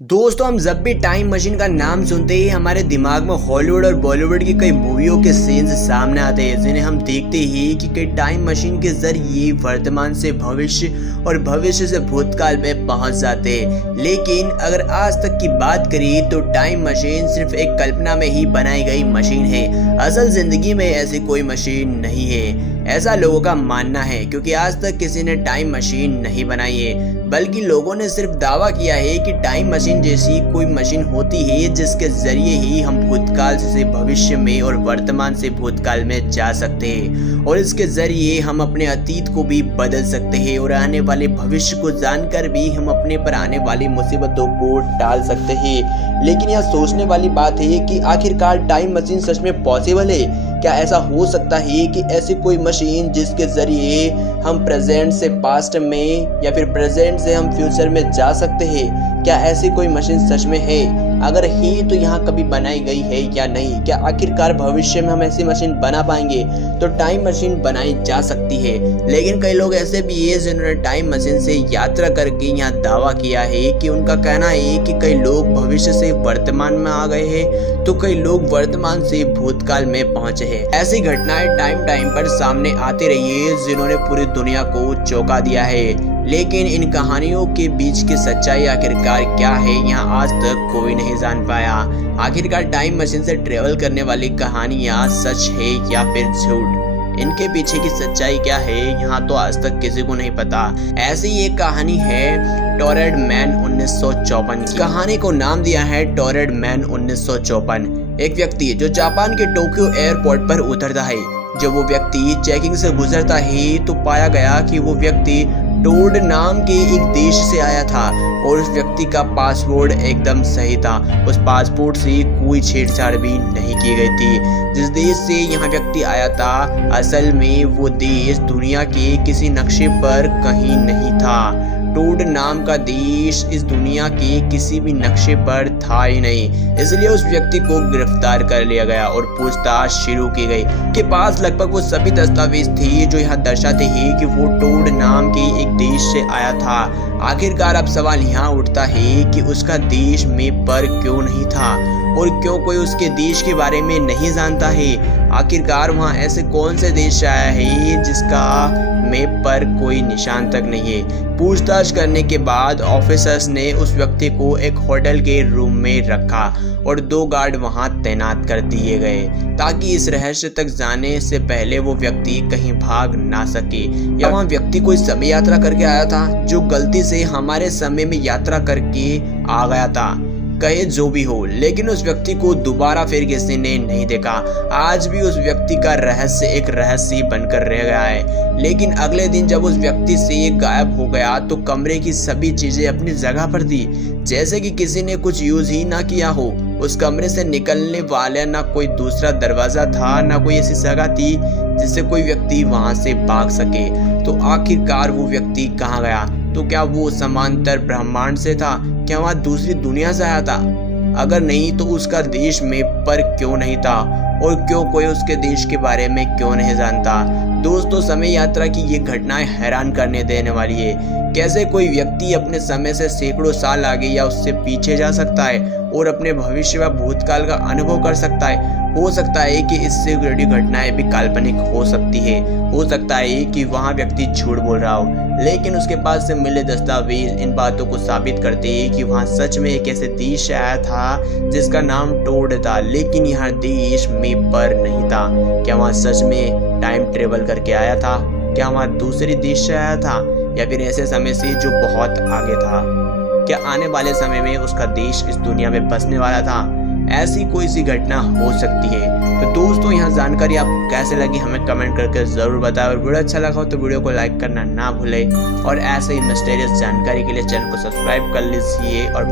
दोस्तों, हम जब भी टाइम मशीन का नाम सुनते ही हमारे दिमाग में हॉलीवुड और बॉलीवुड की कई मूवियों के सीन्स सामने आते हैं, जिन्हें हम देखते ही कि कई टाइम मशीन के जरिए वर्तमान से भविष्य और भविष्य से भूतकाल में पहुंच जाते हैं। लेकिन अगर आज तक की बात करें तो टाइम मशीन सिर्फ एक कल्पना में ही बनाई गई मशीन है। असल जिंदगी में ऐसी कोई मशीन नहीं है, ऐसा लोगों का मानना है, क्योंकि आज तक किसी ने टाइम मशीन नहीं बनाई है। बल्कि लोगों ने सिर्फ दावा किया है कि टाइम मशीन जैसी कोई मशीन होती है जिसके जरिए ही हम भूतकाल से भविष्य में और वर्तमान से भूतकाल में जा सकते हैं, और इसके जरिए हम अपने अतीत को भी बदल सकते हैं और आने वाले भविष्य को जानकर भी हम अपने पर आने वाली मुसीबतों को टाल सकते हैं। लेकिन यह सोचने वाली बात है कि आखिरकार टाइम मशीन सच में पॉसिबल है? क्या ऐसा हो सकता है कि ऐसी कोई मशीन जिसके जरिए हम प्रेजेंट से पास्ट में या फिर प्रेजेंट से हम फ्यूचर में जा सकते हैं? क्या ऐसी कोई मशीन सच में है? अगर है तो यहाँ कभी बनाई गई है या नहीं? क्या आखिरकार भविष्य में हम ऐसी मशीन बना पाएंगे? तो टाइम मशीन बनाई जा सकती है, लेकिन कई लोग ऐसे भी है जिन्होंने टाइम मशीन से यात्रा करके यहाँ दावा किया है कि उनका कहना है कि कई लोग भविष्य से वर्तमान में आ गए हैं तो कई लोग वर्तमान से भूतकाल में पहुंचे हैं। ऐसी घटनाएं टाइम पर सामने आती रही है जिन्होंने पूरी दुनिया को चौंका दिया है। लेकिन इन कहानियों के बीच की सच्चाई आखिरकार क्या है, यहाँ आज तक कोई नहीं जान पाया। आखिरकार टाइम मशीन से ट्रेवल करने वाली कहानियाँ सच है या फिर झूठ? इनके पीछे की सच्चाई क्या है, यहाँ तो आज तक किसी को नहीं पता। ऐसी एक कहानी है टॉरेड मैन 1954 की। कहानी को नाम दिया है टॉरेड मैन 1954। एक व्यक्ति जो जापान के टोक्यो एयरपोर्ट पर उतरता है। जब वो व्यक्ति चेकिंग से गुजरता है तो पाया गया कि वो व्यक्ति टोड नाम के एक देश से आया था और उस व्यक्ति का पासपोर्ट एकदम सही था। उस पासपोर्ट से कोई छेड़छाड़ भी नहीं की गई थी। जिस देश से यहाँ व्यक्ति आया था, असल में वो देश दुनिया के किसी नक्शे पर कहीं नहीं था। टोड नाम का देश इस दुनिया के किसी भी नक्शे पर था ही नहीं, इसलिए उस व्यक्ति को गिरफ्तार कर लिया गया और पूछताछ शुरू की गई। के पास लगभग वो सभी दस्तावेज थे जो यहाँ दर्शाते हैं कि वो टोड नाम के एक देश से आया था। आखिरकार अब सवाल यहाँ उठता है कि उसका देश मैप पर क्यों नहीं था और क्यों कोई उसके देश के बारे में नहीं जानता है। आखिरकार वहाँ ऐसे कौन से देश से आया है जिसका मैप पर कोई निशान तक नहीं है। पूछताछ करने के बाद ऑफिसर्स ने उस व्यक्ति को एक होटल के रूम में रखा और 2 गार्ड वहां तैनात कर दिए गए ताकि इस रहस्य तक जाने से पहले वो व्यक्ति कहीं भाग ना सके। या वहाँ व्यक्ति कोई समय यात्रा करके आया था जो गलती से हमारे समय में यात्रा करके आ गया था, कहे जो भी हो, लेकिन उस व्यक्ति को दोबारा फिर किसी ने नहीं देखा। आज भी उस व्यक्ति का रहस्य एक रहस्य बनकर रह गया है। लेकिन अगले दिन जब उस व्यक्ति से ये गायब हो गया तो कमरे की सभी चीजें अपनी जगह पर थी, जैसे कि किसी ने कुछ यूज ही ना किया हो। उस कमरे से निकलने वाला ना कोई दूसरा दरवाजा था, ना कोई ऐसी जगह थी जिससे कोई व्यक्ति वहां से भाग सके। तो आखिरकार वो व्यक्ति कहाँ गया? तो क्या वो समांतर ब्रह्मांड से था? क्या वहाँ दूसरी दुनिया से आया था? अगर नहीं तो उसका देश मैप पर क्यों नहीं था और क्यों कोई उसके देश के बारे में क्यों नहीं जानता? दोस्तों, समय यात्रा की ये घटनाएं हैरान करने देने वाली है। कैसे कोई व्यक्ति अपने समय से सैकड़ों साल आगे या उससे पीछे जा सकता है और अपने भविष्य व भूतकाल का अनुभव कर सकता है। हो सकता है कि इससे जुड़ी घटनाएं भी काल्पनिक हो सकती है। हो सकता है कि वहाँ व्यक्ति झूठ बोल रहा हो, लेकिन उसके पास से मिले दस्तावेज इन बातों को साबित करते हैं कि वहाँ सच में एक ऐसे देश से आया था जिसका नाम टोड था, लेकिन यहाँ देश मैप पर नहीं था। क्या वहाँ सच में टाइम ट्रेवल करके आया था? क्या वहाँ दूसरे देश से आया था या फिर ऐसे समय से जो बहुत आगे था? क्या आने वाले समय में उसका देश इस दुनिया में बसने वाला था? ऐसी कोई सी घटना हो सकती है। तो दोस्तों, यहाँ जानकारी आपको कैसे लगी हमें कमेंट करके जरूर बताएं, और वीडियो अच्छा लगा हो तो वीडियो को लाइक करना ना भूलें, और ऐसे ही मिस्टीरियस जानकारी के लिए चैनल को सब्सक्राइब कर लीजिए और